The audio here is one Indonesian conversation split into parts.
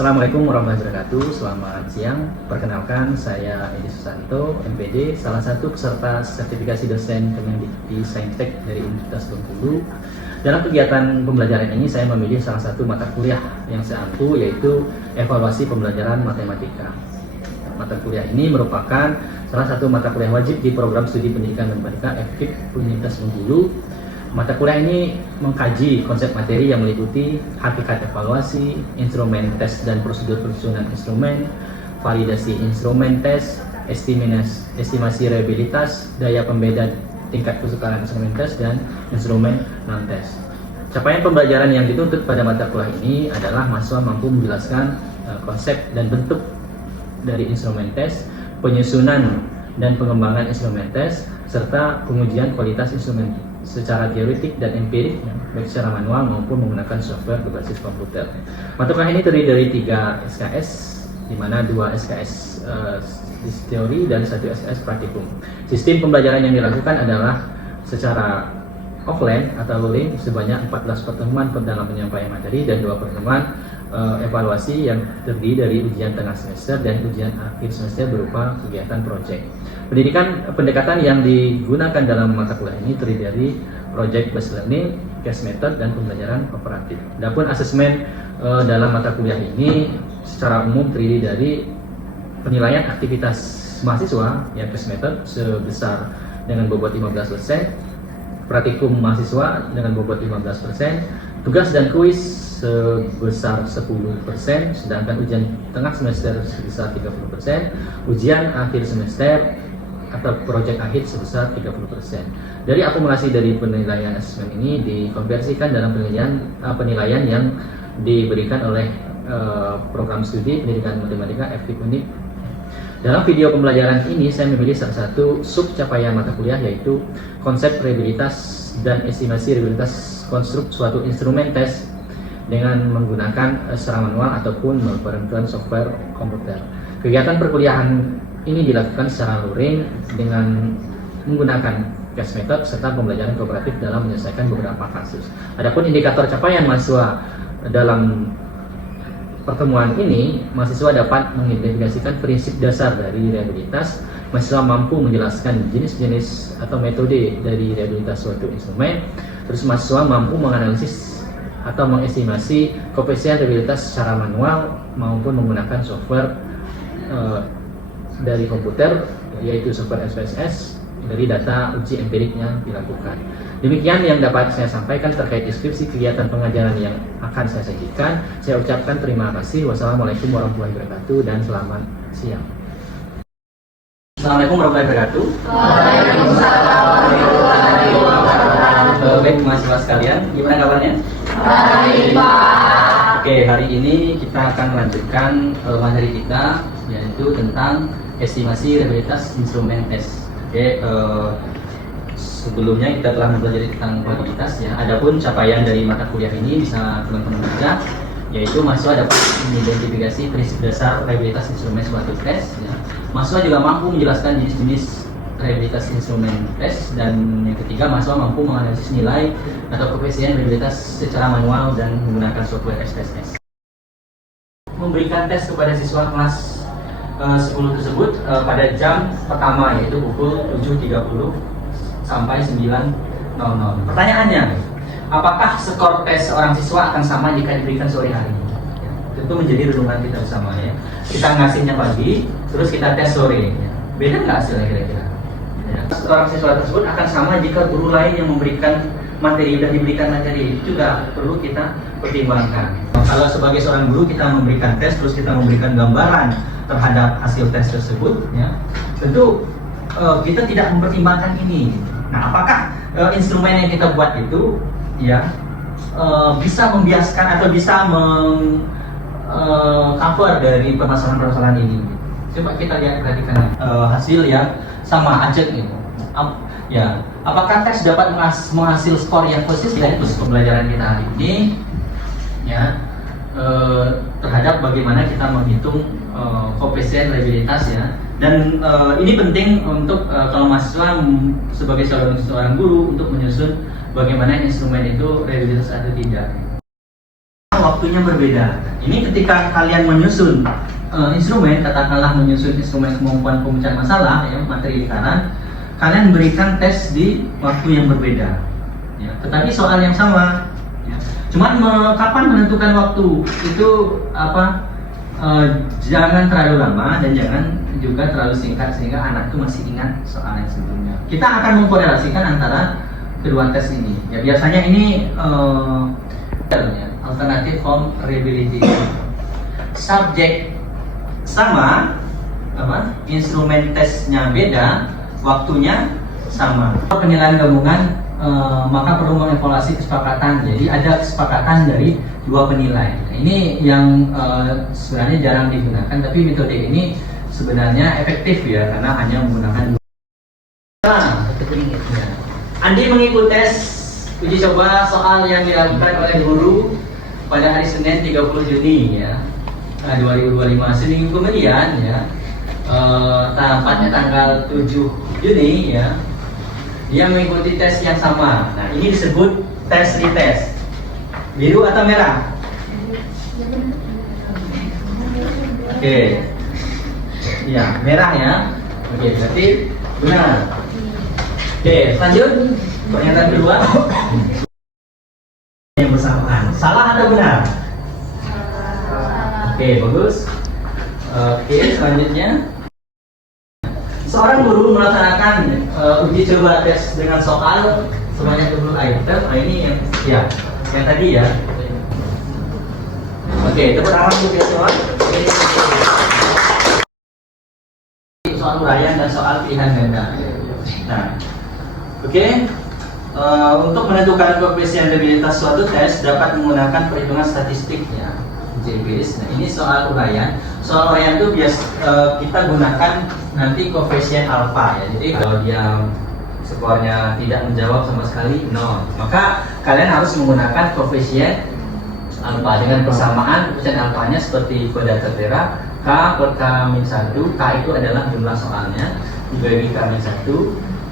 Assalamualaikum warahmatullahi wabarakatuh. Selamat siang. Perkenalkan, saya Edi Susanto, MPD, salah satu peserta sertifikasi dosen Kemendikti Saintek dari Universitas Bengkulu. Dalam kegiatan pembelajaran ini, saya memilih salah satu mata kuliah yang saya ampu, yaitu evaluasi pembelajaran matematika. Mata kuliah ini merupakan salah satu mata kuliah wajib di program studi pendidikan matematika FKIP Universitas Bengkulu. Mata kuliah ini mengkaji konsep materi yang meliputi hakikat evaluasi, instrumen tes dan prosedur penyusunan instrumen, validasi instrumen tes, estimasi reliabilitas, daya pembeda tingkat kesukaran instrumen tes, dan instrumen non-tes. Capaian pembelajaran yang dituntut pada mata kuliah ini adalah mahasiswa mampu menjelaskan konsep dan bentuk dari instrumen tes, penyusunan dan pengembangan instrumen tes, serta pengujian kualitas instrumen secara teoretik dan empirik, baik secara manual maupun menggunakan software berbasis komputer. Mata kuliah ini terdiri dari 3 SKS, di mana 2 SKS teori dan 1 SKS praktikum. Sistem pembelajaran yang dilakukan adalah secara offline atau luring sebanyak 14 pertemuan dalam penyampaian materi dan 2 pertemuan evaluasi yang terdiri dari ujian tengah semester dan ujian akhir semester berupa kegiatan proyek. Pendekatan yang digunakan dalam mata kuliah ini terdiri dari project based learning, case method, dan pembelajaran kooperatif. Adapun asesmen dalam mata kuliah ini secara umum terdiri dari penilaian aktivitas mahasiswa, ya case method sebesar dengan bobot 15%, praktikum mahasiswa dengan bobot 15%, tugas dan kuis sebesar 10%, sedangkan ujian tengah semester sebesar 30%, ujian akhir semester atau proyek akhir sebesar 30%. Dari akumulasi dari penilaian asesmen ini dikonversikan dalam penilaian yang diberikan oleh program studi pendidikan matematika FKIP Unip. Dalam video pembelajaran ini saya memilih salah satu sub capaian mata kuliah, yaitu konsep reliabilitas dan estimasi reliabilitas konstruk suatu instrumen tes dengan menggunakan secara manual ataupun bantuan software komputer. Kegiatan perkuliahan ini dilakukan secara luring dengan menggunakan case method serta pembelajaran kooperatif dalam menyelesaikan beberapa kasus. Adapun indikator capaian mahasiswa dalam pertemuan ini, mahasiswa dapat mengidentifikasikan prinsip dasar dari reliabilitas, mahasiswa mampu menjelaskan jenis-jenis atau metode dari reliabilitas suatu instrumen, terus mahasiswa mampu menganalisis atau mengestimasi koefisien reliabilitas secara manual maupun menggunakan software dari komputer, yaitu software SPSS, dari data uji empirik yang dilakukan. Demikian yang dapat saya sampaikan terkait deskripsi kegiatan pengajaran yang akan saya sajikan. Saya ucapkan terima kasih. Wassalamualaikum warahmatullahi wabarakatuh dan selamat siang. Assalamualaikum warahmatullahi wabarakatuh. Waalaikumsalam warahmatullahi wabarakatuh. Baik mahasiswa sekalian, gimana kabarnya? Baik, Pak. Oke, hari ini kita akan melanjutkan materi kita, yaitu tentang estimasi reliabilitas instrumen tes. Oke, sebelumnya kita telah mempelajari tentang kualitas, ya. Adapun capaian dari mata kuliah ini bisa teman-teman baca, yaitu mahasiswa dapat mengidentifikasi prinsip dasar reliabilitas instrumen suatu tes, ya. Mahasiswa juga mampu menjelaskan jenis-jenis reliabilitas instrumen tes, dan yang ketiga, mahasiswa mampu menganalisis nilai atau koefisien reliabilitas secara manual dan menggunakan software SPSS. Memberikan tes kepada siswa kelas 10 tersebut pada jam pertama, yaitu pukul 7.30 sampai 9.00. Pertanyaannya, apakah skor tes seorang siswa akan sama jika diberikan sore hari? Ya, tentu menjadi renungan kita bersama, ya. Kita ngasihnya pagi, terus kita tes sore. Ya. Beda nggak hasilnya kira-kira? Ya. Seorang siswa tersebut akan sama jika guru lain yang memberikan materi, sudah diberikan materi, itu juga perlu kita pertimbangkan. Kalau sebagai seorang guru kita memberikan tes, terus kita memberikan gambaran terhadap hasil tes tersebut, ya, tentu kita tidak mempertimbangkan ini. Nah, apakah instrumen yang kita buat itu, ya, bisa membiaskan atau bisa cover dari permasalahan-permasalahan ini? Coba kita lihat, perhatikan hasil yang sama aja gitu. Ya, apakah tes dapat menghasil skor yang konsisten? Itu pembelajaran kita hari ini, ya, terhadap bagaimana kita menghitung koefisien reliabilitas, ya. Dan ini penting untuk kalau mahasiswa sebagai seorang guru untuk menyusun bagaimana instrumen itu reliabilitas atau tidak. Waktu waktunya berbeda. Ini ketika kalian menyusun instrumen, katakanlah menyusun instrumen kemampuan pemecahan masalah, ya, materi lingkaran, kalian berikan tes di waktu yang berbeda. Ya, tetapi soal yang sama. Ya. Cuman kapan menentukan waktu itu apa? Jangan terlalu lama dan jangan juga terlalu singkat sehingga anak itu masih ingat soal yang sebelumnya. Kita akan mengkorelasikan antara kedua tes ini. Ya biasanya ini alternative form rehabilitation. Subjek sama, apa? Instrumen tesnya beda, waktunya sama. Penilaian gabungan maka perlu mengevaluasi kesepakatan. Jadi ada kesepakatan dari dua penilai. Nah, ini yang sebenarnya jarang digunakan, tapi metode ini sebenarnya efektif ya karena hanya menggunakan. Nah, Andi mengikuti tes uji coba soal yang dilakukan oleh guru pada hari Senin 30 Juni ya. 2025 seminggu kemudian ya, tepatnya tanggal 7 Juni ya, dia mengikuti tes yang sama. Nah ini disebut tes retest. Biru atau merah? Oke, ya merah ya. Oke, berarti benar. Oke, lanjut pernyataan kedua. Yang bersamaan, salah atau benar? Oke, bagus. Oke, selanjutnya seorang guru melaksanakan uji coba tes dengan soal sebanyak 20 item. Nah, ini yang tadi ya. Oke, tepuk tangan untuk siswa. Soal uraian dan soal pilihan ganda. Nah, oke. Untuk menentukan koefisien reliabilitas suatu tes dapat menggunakan perhitungan statistiknya. Empiris. Nah ini soal uraian. Soal uraian itu kita gunakan nanti koefisien alfa ya. Jadi kalau dia skornya tidak menjawab sama sekali 0, maka kalian harus menggunakan koefisien alfa dengan persamaan koefisien alfanya seperti pada tera K per K-1. K itu adalah jumlah soalnya dibagi K-1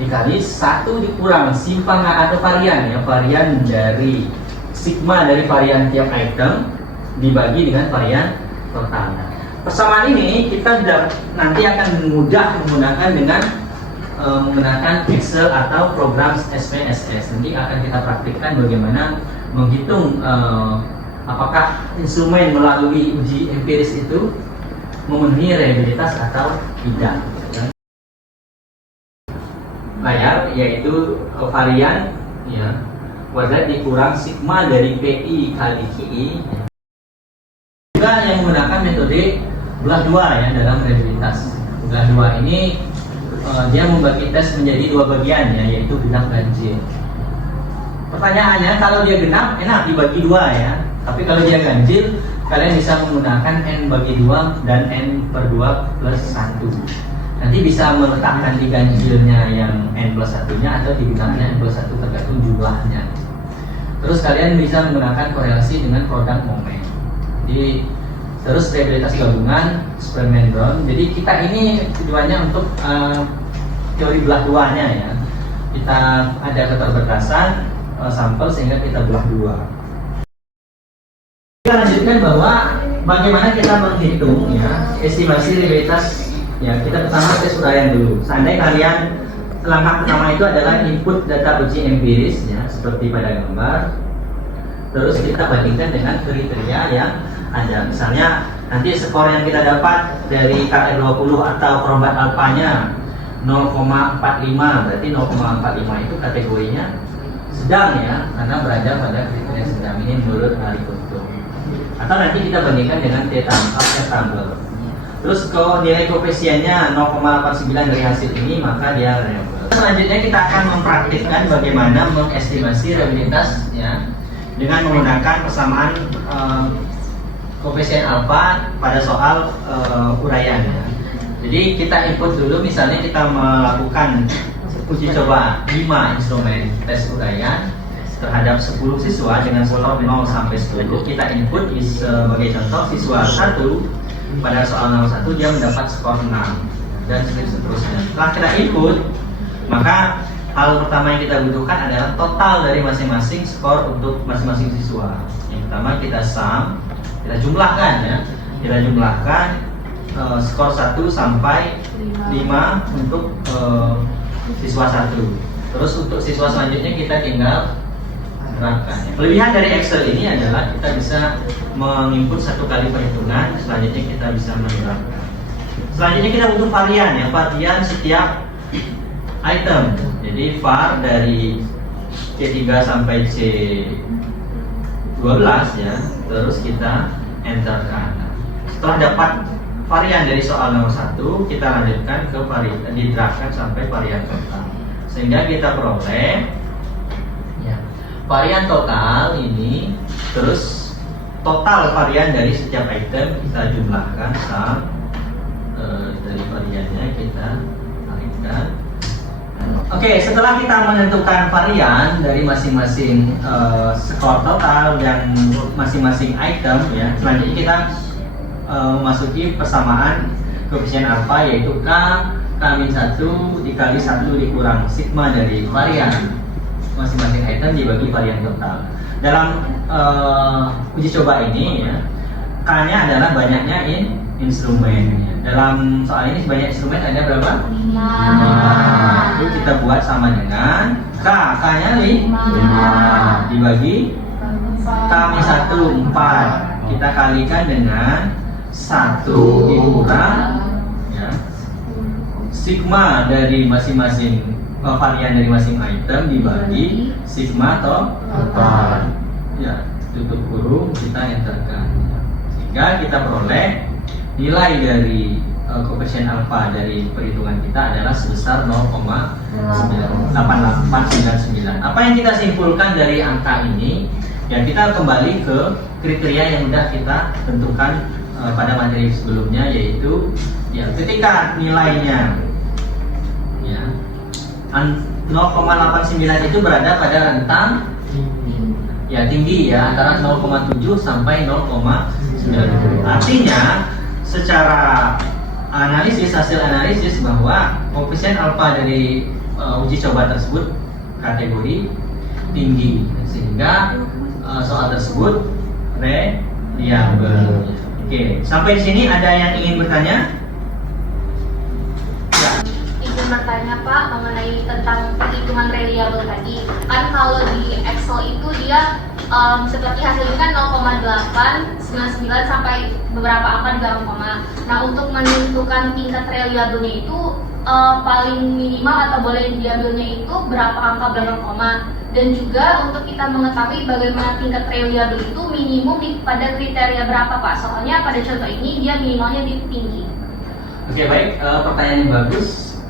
dikali 1 dikurang simpangan atau varian ya, varian dari sigma dari varian tiap item dibagi dengan varian total. Persamaan ini kita nanti akan mudah menggunakan dengan menggunakan Excel atau program SPSS. Nanti akan kita praktikkan bagaimana menghitung apakah instrumen melalui uji empiris itu memenuhi reliabilitas atau tidak. Layar yaitu varian ya, kuadrat dikurang sigma dari PI kali QI. Juga yang menggunakan metode belah dua ya dalam reliabilitas. Belah dua ini dia membagi tes menjadi dua bagian ya, yaitu genap dan ganjil. Pertanyaannya, kalau dia genap enak dibagi dua ya, tapi kalau dia ganjil kalian bisa menggunakan n bagi 2 dan n per 2 plus 1. Nanti bisa meletakkan di ganjilnya yang n plus 1-nya atau di genapnya n plus 1 tergantung jumlahnya. Terus kalian bisa menggunakan korelasi dengan produk momen. Jadi terus reliabilitas gabungan eksperimen Brown. Jadi kita ini tujuannya untuk teori belah duanya ya. Kita ada keterbatasan sampel sehingga kita belah dua. Kita lanjutkan bahwa bagaimana kita menghitung ya estimasi reliabilitas ya. Kita pertama tes uraian dulu. Seandainya kalian langkah pertama itu adalah input data uji empiris ya seperti pada gambar. Terus kita bandingkan dengan kriteria yang ada. Misalnya nanti skor yang kita dapat dari KR20 atau perombat alfanya 0,45, berarti 0,45 itu kategorinya sedang ya, karena berada pada kriteria sedang. Ini menurut Ali Kunto. Atau nanti kita bandingkan dengan T-tabel. Terus kalau nilai koefisiennya 0,89 dari hasil ini, maka dia reliable. Selanjutnya kita akan mempraktikkan bagaimana mengestimasi reliabilitas ya dengan menggunakan persamaan koefisien alfa pada soal uraian ya. Jadi kita input dulu, misalnya kita melakukan uji coba 5 instrumen tes uraian terhadap 10 siswa dengan skor 0 sampai 10. Kita input sebagai contoh siswa 1 pada soal 01 dia mendapat skor 6 dan seterusnya. Setelah kita input, maka hal pertama yang kita butuhkan adalah total dari masing-masing skor untuk masing-masing siswa. Yang Pertama kita sum, kita jumlahkan ya. Kita jumlahkan skor 1 sampai 5 untuk siswa 1. Terus untuk siswa selanjutnya kita tinggal terapkan. Kelebihan dari Excel ini adalah kita bisa menginput satu kali perhitungan, selanjutnya kita bisa menerapkan. Selanjutnya kita butuh varian ya, varian setiap item. Jadi var dari C3 sampai C12 ya, terus kita enterkan. Setelah dapat varian dari soal nomor 1, kita lanjutkan ke varian, diterapkan sampai varian total. Sehingga kita peroleh ya, varian total ini, terus total varian dari setiap item kita jumlahkan sum dari variannya kita tarik. Oke, setelah kita menentukan varian dari masing-masing skor total dan masing-masing item ya, selanjutnya kita memasuki persamaan koefisien alfa, yaitu K-1 dikali 1 dikurang sigma dari varian masing-masing item dibagi varian total. Dalam uji coba ini ya, K-nya adalah banyaknya instrumen. Dalam soal ini sebanyak instrumen ada berapa? 5. Itu kita buat sama dengan K-nya 5 dibagi K-1 4. Kita kalikan dengan 1 dikurang ya, sigma dari masing-masing varian dari masing item dibagi sigma total. Ya, tutup kurung, kita enterkan. Sehingga kita peroleh nilai dari koefisien alfa dari perhitungan kita adalah sebesar 0,8899. Apa yang kita simpulkan dari angka ini? Ya, kita kembali ke kriteria yang sudah kita tentukan pada materi sebelumnya, yaitu ya, ketika nilainya ya 0,89 itu berada pada rentang ya tinggi ya, antara 0,7 sampai 0,9. Artinya secara hasil analisis bahwa koefisien alfa dari uji coba tersebut kategori tinggi, sehingga soal tersebut reliable. Oke, sampai di sini ada yang ingin bertanya? Ya. Izin bertanya Pak mengenai tentang perhitungan reliable tadi. Kan kalau di Excel itu dia seperti hasilnya kan 0,899 sampai beberapa angka di belakang koma. Nah, untuk menentukan tingkat reliable-nya itu paling minimal atau boleh diambilnya itu berapa angka belakang koma. Dan juga untuk kita mengetahui bagaimana tingkat reliable itu minimum pada kriteria berapa Pak? Soalnya pada contoh ini dia minimalnya di tinggi. Oke, baik, pertanyaan yang bagus.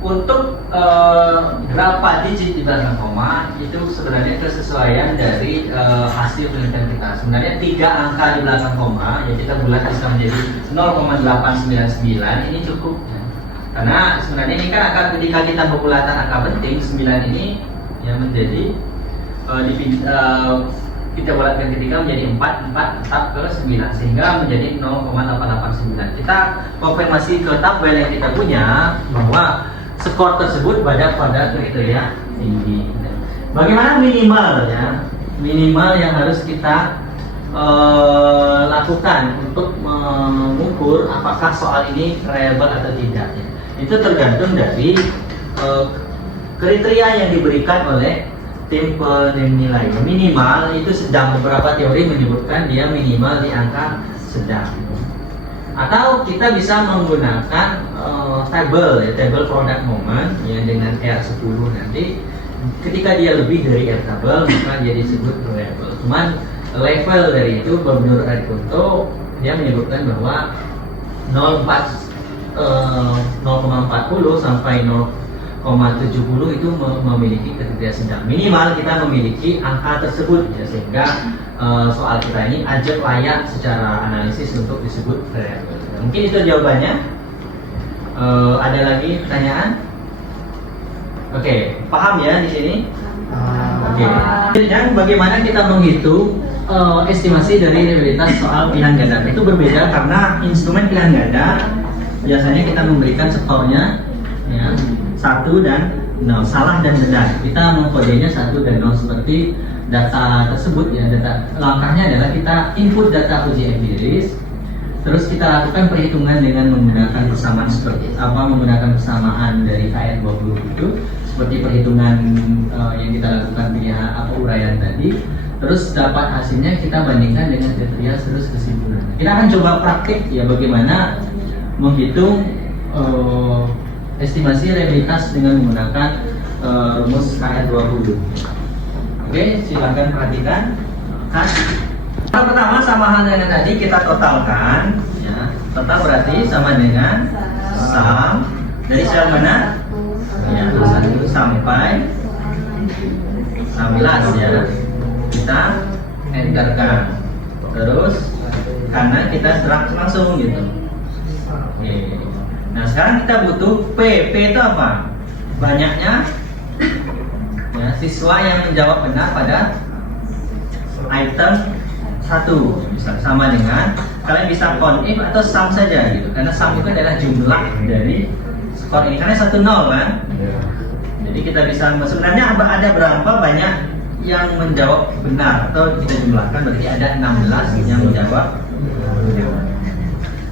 Untuk berapa digit di belakang koma itu sebenarnya kesesuaian dari hasil penelitian kita. Sebenarnya 3 angka di belakang koma yang kita bulat bisa menjadi 0,899 ini cukup ya. Karena sebenarnya ini kan angka, ketika kita pembulatan angka penting 9 ini yang menjadi kita bulatkan ketika menjadi 4 tetap ke 9 sehingga menjadi 0,889. Kita konfirmasi ke tabel yang kita punya bahwa skor tersebut pada kriteria tinggi. Bagaimana minimal ya? Minimal yang harus kita lakukan untuk mengukur apakah soal ini reliable atau tidak ya. Itu tergantung dari kriteria yang diberikan oleh tim penilai. Minimal itu sedang, beberapa teori menyebutkan dia minimal di angka sedang. Atau kita bisa menggunakan tabel product moment ya, dengan R10 nanti. Ketika dia lebih dari R tabel maka dia disebut reliable. Cuman level dari itu menurut Arikunto dia menyebutkan bahwa 0,40 sampai 0,70 itu memiliki kriteria sedang. Minimal kita memiliki angka tersebut ya, sehingga soal kita ini ajak layak secara analisis untuk disebut reliable. Mungkin itu jawabannya. Ada lagi pertanyaan? Oke, paham ya di sini? Oke. Dan bagaimana kita menghitung estimasi dari reliabilitas soal pilihan ganda? Itu berbeda karena instrumen pilihan ganda biasanya kita memberikan skornya ya, 1 dan 0, salah dan benar. Kita mengkodenya 1 dan 0 seperti data tersebut ya, langkahnya adalah kita input data uji empiris, terus kita lakukan perhitungan dengan menggunakan persamaan seperti apa, menggunakan persamaan dari KR20 itu seperti perhitungan yang kita lakukan via uraian tadi. Terus dapat hasilnya kita bandingkan dengan kriteria, terus kesimpulan. Kita akan coba praktik ya bagaimana menghitung estimasi reliabilitas dengan menggunakan rumus KR20. Oke, silakan perhatikan. Yang pertama sama hal dengan tadi, kita totalkan ya. Total berarti sama dengan sum dari sel mana? Ya, 1 sampai 16 ya. Kita enterkan. Terus karena kita drag langsung gitu. Oke. Nah, sekarang kita butuh P. P itu apa? Banyaknya ya, siswa yang menjawab benar pada item 1, bisa sama dengan kalian bisa count if atau sum saja gitu, karena sum itu adalah jumlah dari skor ini, karena 1 0 kan. Jadi kita bisa sebenarnya ada berapa banyak yang menjawab benar, atau kita jumlahkan berarti ada 16 yang menjawab.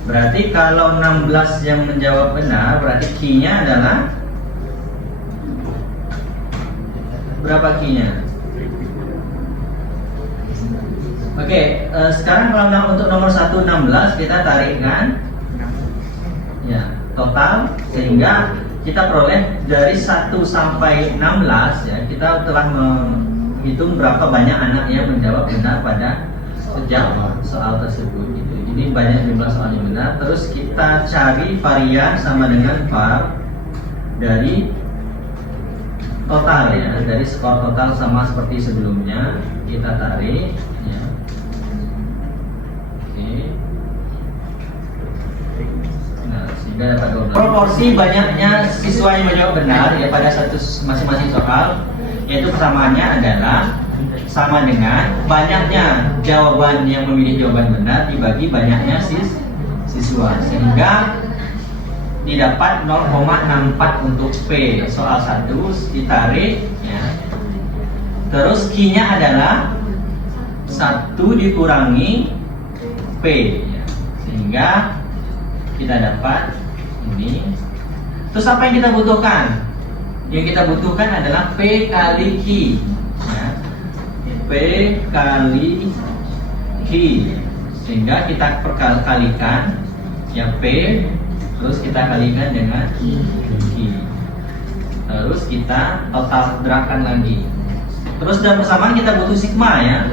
Berarti kalau 16 yang menjawab benar, berarti key-nya adalah berapa key-nya? Oke, sekarang kalau untuk nomor 1 16 kita tarikkan ya, total, sehingga kita peroleh dari 1 sampai 16 ya, kita telah menghitung berapa banyak anak yang menjawab benar pada setiap soal tersebut gitu. Ini banyak jumlah soal yang benar. Terus kita cari varian sama dengan var dari total ya, dari skor total sama seperti sebelumnya kita tarik ya. Oke. Nah, sehingga dapat 12. Proporsi banyaknya siswa yang menjawab benar ya pada satu masing-masing soal, yaitu persamaannya adalah sama dengan banyaknya jawaban yang memilih jawaban benar dibagi banyaknya siswa, sehingga didapat 0,64 untuk P. Soal 1 ditarik ya. Terus key-nya adalah 1 dikurangi P ya. Sehingga kita dapat ini. Terus apa yang kita butuhkan? Yang kita butuhkan adalah P kali key ya. P kali key, sehingga kita perkalikan ya P, terus kita kalikan dengan key, terus kita total dragkan lagi. Terus dalam persamaan kita butuh sigma ya,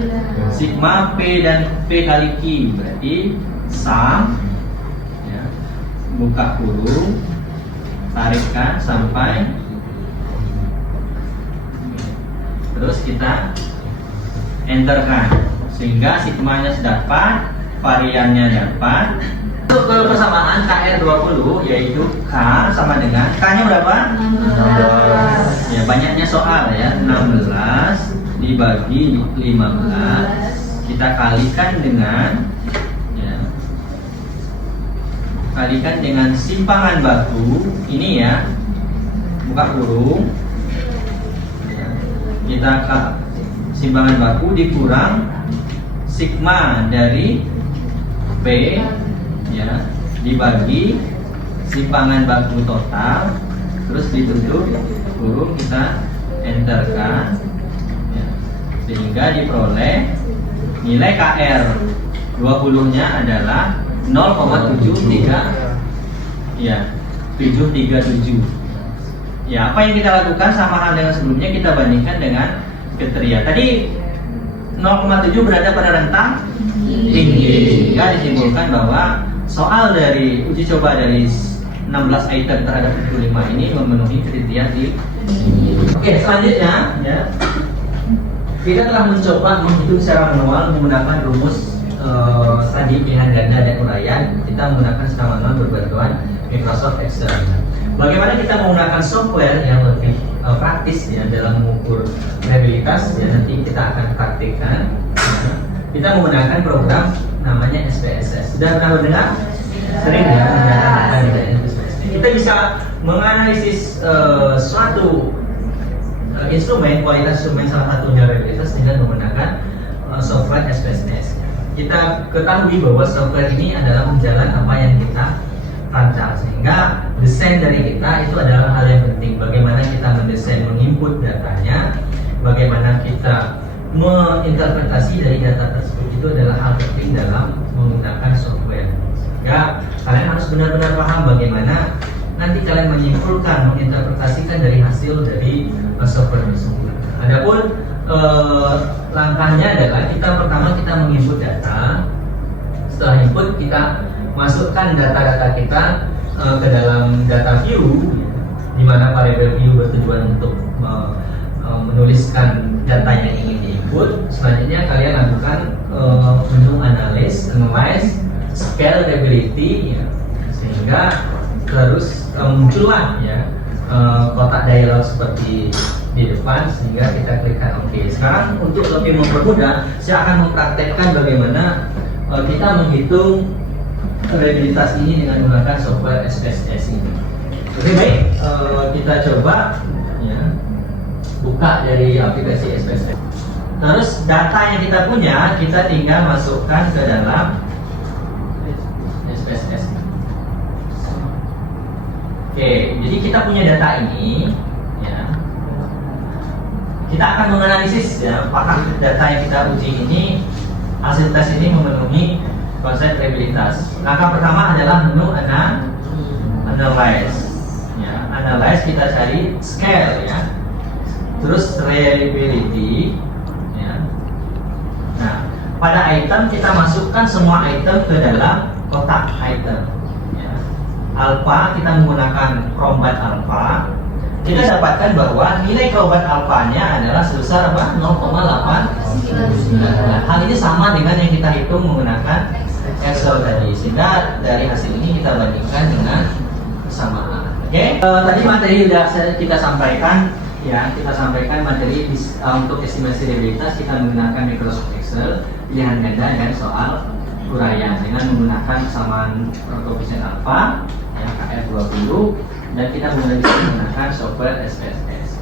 sigma P dan P kali key, berarti sum ya, buka kurung, tarikkan sampai, terus kita enterkan, sehingga sigmanya dapat, variannya dapat. Untuk persamaan KR20 yaitu K sama dengan K-nya berapa? 16. Ya, banyaknya soal ya, 16 dibagi 15 kita kalikan dengan ya, kalikan dengan simpangan baku ini ya, buka kurung ya, kita simpangan baku dikurang sigma dari P ya, dibagi simpangan baku total, terus ditutup kurung, kita enterkan ya, sehingga diperoleh nilai KR 20 nya adalah 0,73 ya, 737 ya. Apa yang kita lakukan sama hal dengan sebelumnya, kita bandingkan dengan kriteria tadi. 0,7 berada pada rentang tinggi, sehingga disimpulkan bahwa soal dari uji coba dari 16 item terhadap 25 ini memenuhi kriteria tinggi. Oke, selanjutnya ya, kita telah mencoba menghitung secara manual menggunakan rumus tadi pilihan ganda dan uraian. Kita menggunakan secara manual berbantuan Microsoft Excel. Bagaimana kita menggunakan software yang lebih praktis ya dalam mengukur reliabilitas ya, nanti kita akan praktikkan. Kita menggunakan program namanya SPSS. Sudah pernah mendengar? Sering ya menggunakan SPSS. Kita bisa menganalisis suatu instrumen, kualitas instrumen, salah satunya reliabilitas dengan menggunakan menggunakan software SPSS. Kita ketahui bahwa software ini adalah menjalan apa yang kita rancang, sehingga desain dari kita itu adalah hal yang penting. Bagaimana kita mendesain, menginput datanya, bagaimana kita menginterpretasi dari data tersebut, itu adalah hal penting dalam menggunakan software. Sehingga kalian harus benar-benar paham bagaimana nanti kalian menyimpulkan, menginterpretasikan dari hasil dari software tersebut. Adapun langkahnya adalah pertama kita menginput data. Setelah input, kita masukkan data-data kita ke dalam data view, di mana variable view bertujuan untuk menuliskan data yang ingin diinput. Selanjutnya kalian lakukan menu analyze, scalability, sehingga terus muncullah kotak dialog seperti di depan, sehingga kita klikkan OK. Sekarang untuk lebih mempermudah, saya akan mempraktekkan bagaimana kita menghitung reliabilitas ini dengan menggunakan software SPSS ini. Oke, baik, kita coba buka dari aplikasi SPSS. Terus data yang kita punya, kita tinggal masukkan ke dalam SPSS. Oke, jadi kita punya data ini, kita akan menganalisis apakah data yang kita uji ini, hasil tes ini memenuhi konsep reliabilitas. Langkah pertama adalah menu analyze. Analyze, kita cari scale, terus reliability. Nah, pada item kita masukkan semua item ke dalam kotak item. Alpha, kita menggunakan Crombat alpha. Kita dapatkan bahwa nilai Crombat alpha-nya adalah sebesar 0,8. Nah, hal ini sama dengan yang kita hitung menggunakan Excel tadi, sehingga dari hasil ini kita bandingkan dengan kesamaan. Oke, tadi materi sudah kita sampaikan, kita sampaikan materi untuk estimasi reliabilitas kita menggunakan Microsoft Excel, pilihan ganda dan soal uraian dengan menggunakan kesamaan koefisien alpha, KF20, dan kita menggunakan software SPSS.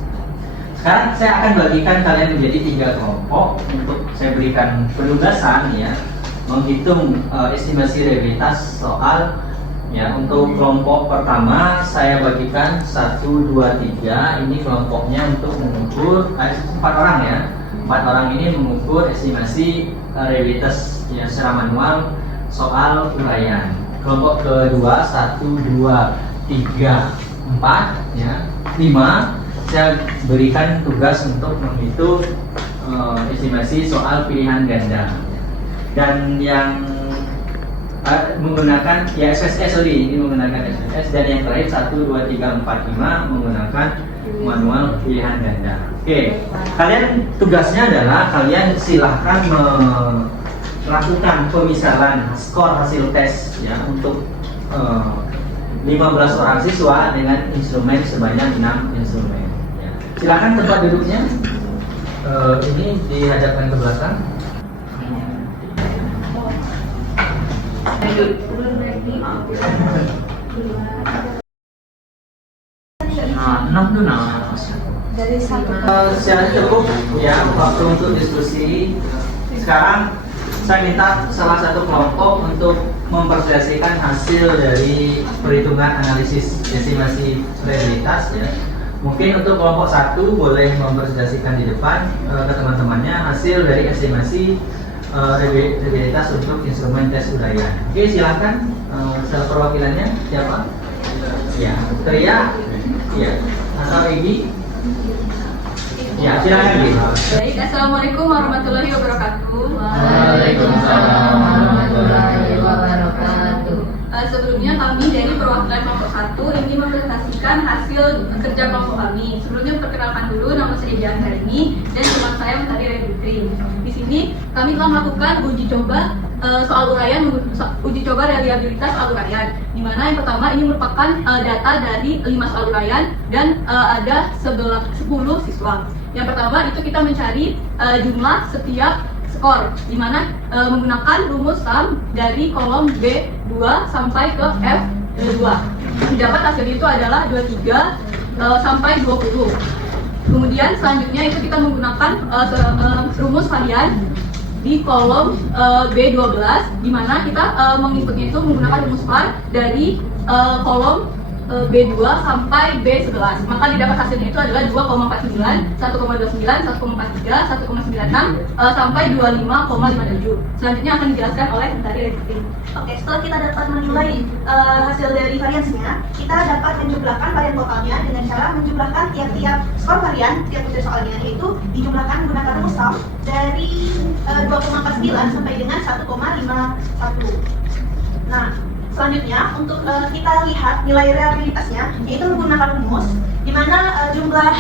Sekarang saya akan bagikan kalian menjadi 3 kelompok untuk saya berikan penugasan menghitung estimasi reliabilitas soal. Untuk kelompok pertama saya bagikan 1, 2, 3. Ini kelompoknya untuk mengukur 4 orang 4 orang ini mengukur estimasi reliabilitas secara manual soal uraian. Kelompok kedua 1, 2, 3, 4, 5. Saya berikan tugas untuk menghitung estimasi soal pilihan ganda. Dan yang menggunakan SPSS, ini menggunakan SPSS, dan yang terakhir 1, 2, 3, 4, 5 menggunakan manual pilihan ganda. Oke, kalian tugasnya adalah kalian silahkan melakukan pemisalan skor hasil tes untuk 15 orang siswa dengan instrumen sebanyak 6 instrumen. Silahkan tempat duduknya ini dihadapkan ke belakang. Dari secara cukup waktu untuk diskusi. Sekarang saya minta salah satu kelompok untuk mempresentasikan hasil dari perhitungan analisis estimasi reliabilitas. Mungkin untuk kelompok 1 boleh mempresentasikan di depan ke teman-temannya hasil dari estimasi reliabilitas untuk instrumen tes uraian. Oke, silakan perwakilannya siapa? Tria, atau Egi? Silakan Egi. Baik, assalamualaikum warahmatullahi wabarakatuh. Waalaikumsalam warahmatullahi wabarakatuh. Sebelumnya kami dari perwakilan kelompok 1 ingin mempresentasikan hasil kerja kelompok kami. Sebelumnya perkenalkan dulu, nama saya Dian Harini dan teman saya Mentari Redutri. Di sini kami telah melakukan uji coba soal uraian, uji coba reliabilitas soal uraian. Di mana yang pertama ini merupakan data dari 5 soal uraian dan ada 10 siswa. Yang pertama itu kita mencari jumlah setiap skor, di mana menggunakan rumus sum dari kolom B2 sampai ke F2. Didapat hasil itu adalah 23 sampai 20. Kemudian selanjutnya itu kita menggunakan rumus varian di kolom B12, di mana kita mengikutnya itu menggunakan rumus var dari kolom B2 sampai B11. Maka didapat hasilnya itu adalah 2,49, 1,29, 1,43, 1,96 sampai 25,57. Selanjutnya akan dijelaskan oleh dari Revitri. Oke, setelah kita dapat menilai hasil dari variansinya, kita dapat menjumlahkan varian totalnya dengan cara menjumlahkan tiap-tiap skor varian, tiap soalnya, yaitu dijumlahkan menggunakan rumus sum dari 2,49 sampai dengan 1,51. Nah, selanjutnya untuk kita lihat nilai reliabilitasnya, yaitu menggunakan rumus di mana jumlah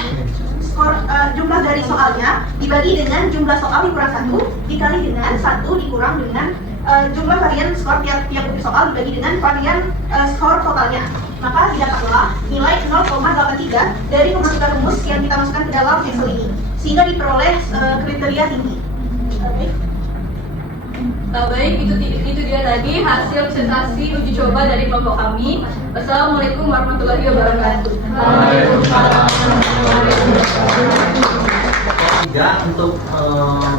dari soalnya dibagi dengan jumlah soal dikurang 1 dikali dengan 1 dikurang dengan jumlah varian skor tiap soal dibagi dengan varian skor totalnya. Maka didapatlah nilai 0,83 dari pemasukan rumus yang kita masukkan ke dalam Excel ini, sehingga diperoleh kriteria tinggi. Baik, itu dia tadi hasil presentasi uji coba dari kelompok kami. Wassalamualaikum warahmatullahi wabarakatuh. Tiga untuk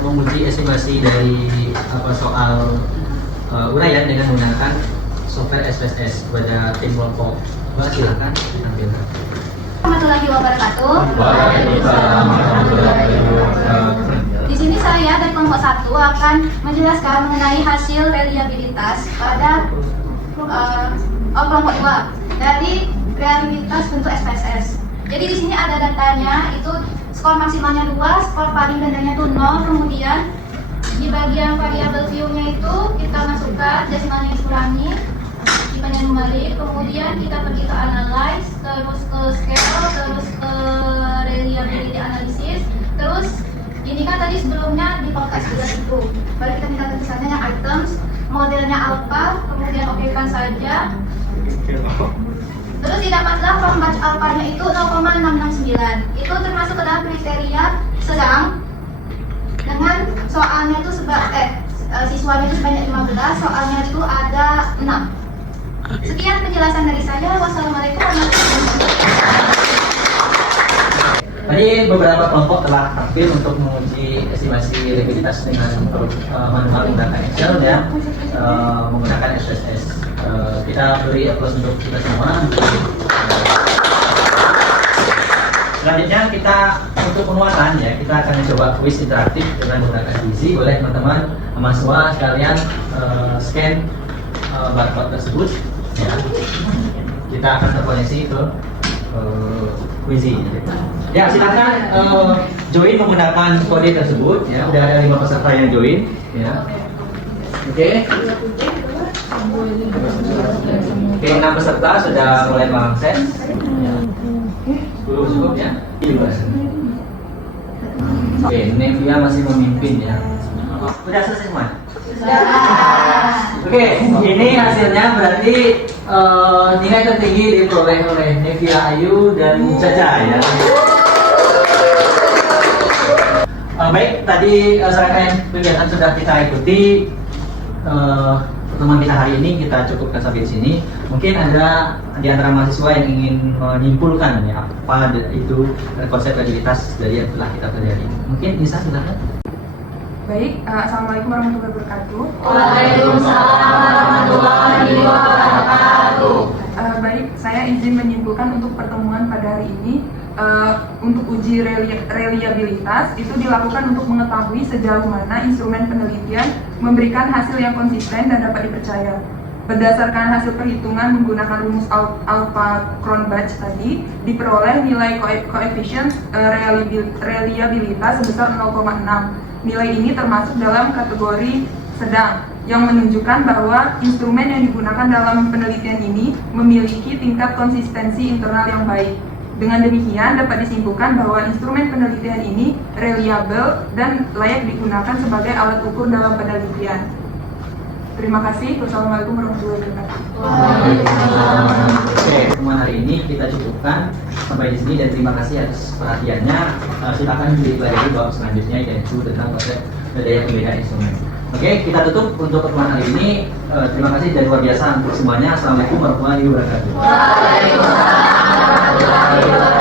menguji estimasi dari soal uraian dengan menggunakan software SPSS kepada tim kelompok. Mbak, silakan tampilkan. Warahmatullahi wabarakatuh. Waalaikumsalam warahmatullahi wabarakatuh. Di sini saya dari kelompok 1 akan menjelaskan mengenai hasil reliabilitas pada kelompok 2 dari reliabilitas bentuk SPSS. Jadi di sini ada datanya, itu skor maksimalnya 2, skor paling rendahnya itu 0, kemudian di bagian variabel view-nya itu kita masukkan desimalnya dikurangi, dipandang kembali, kemudian kita pergi ke analyze, terus ke scale, terus ke reliability analysis, terus ini kan tadi sebelumnya di podcast juga itu, baru kita minta tulisannya yang items, modelnya alpha, kemudian okekan saja. Terus didapatlah from batch alpha-nya itu 0,669. Itu termasuk ke dalam kriteria sedang dengan soalnya itu siswanya itu sebanyak 15, soalnya itu ada 6. Sekian penjelasan dari saya. Wassalamualaikum warahmatullahi wabarakatuh. Tadi beberapa kelompok telah tampil untuk menguji estimasi reliabilitas dengan manual menggunakan Excel ya, menggunakan SPSS. Kita beri aplaus untuk kita semua. Selanjutnya kita untuk penguatan ya, kita akan mencoba kuis interaktif dengan menggunakan Quizy. Boleh teman-teman mahasiswa sekalian scan barcode tersebut ya. Kita akan terkoneksi ke Quizy. Ya, silakan join menggunakan kode tersebut ya. Udah ada 5 peserta yang join ya. Oke. Oke, 6 peserta sudah mulai mengakses. Ya. Belum cukup ya. Oke, Nevia masih memimpin ya. Udah selesai semua? Oke, ini hasilnya berarti nilai tertinggi diperoleh oleh Nevia Ayu dan Caca ya. Baik, tadi serangkaian kegiatan sudah kita ikuti. Pertemuan kita hari ini kita cukupkan sampai di sini. Mungkin ada di antara mahasiswa yang ingin menyimpulkan ya apa itu konsep reliabilitas dari yang telah kita pelajari. Mungkin Nisa silakan. Baik, Assalamualaikum warahmatullahi wabarakatuh. Waalaikumsalam warahmatullahi wabarakatuh. Baik, saya izin menyimpulkan untuk pertemuan pada hari ini. Untuk uji reliabilitas itu dilakukan untuk mengetahui sejauh mana instrumen penelitian memberikan hasil yang konsisten dan dapat dipercaya. Berdasarkan hasil perhitungan menggunakan rumus alpha Cronbach tadi, diperoleh nilai koefisien reliabilitas sebesar 0,6. Nilai ini termasuk dalam kategori sedang, yang menunjukkan bahwa instrumen yang digunakan dalam penelitian ini memiliki tingkat konsistensi internal yang baik. Dengan demikian dapat disimpulkan bahwa instrumen penelitian ini reliable dan layak digunakan sebagai alat ukur dalam penelitian. Terima kasih. Wassalamualaikum warahmatullahi wabarakatuh. Oke, pertemuan hari ini kita cukupkan sampai di sini dan terima kasih atas perhatiannya. Silakan dipelajari bab selanjutnya yaitu tentang konsep daya pembedaan instrumen. Oke, kita tutup untuk pertemuan hari ini. Terima kasih dan luar biasa untuk semuanya. Assalamualaikum warahmatullahi wabarakatuh. Waalaikumsalam warahmatullahi wabarakatuh.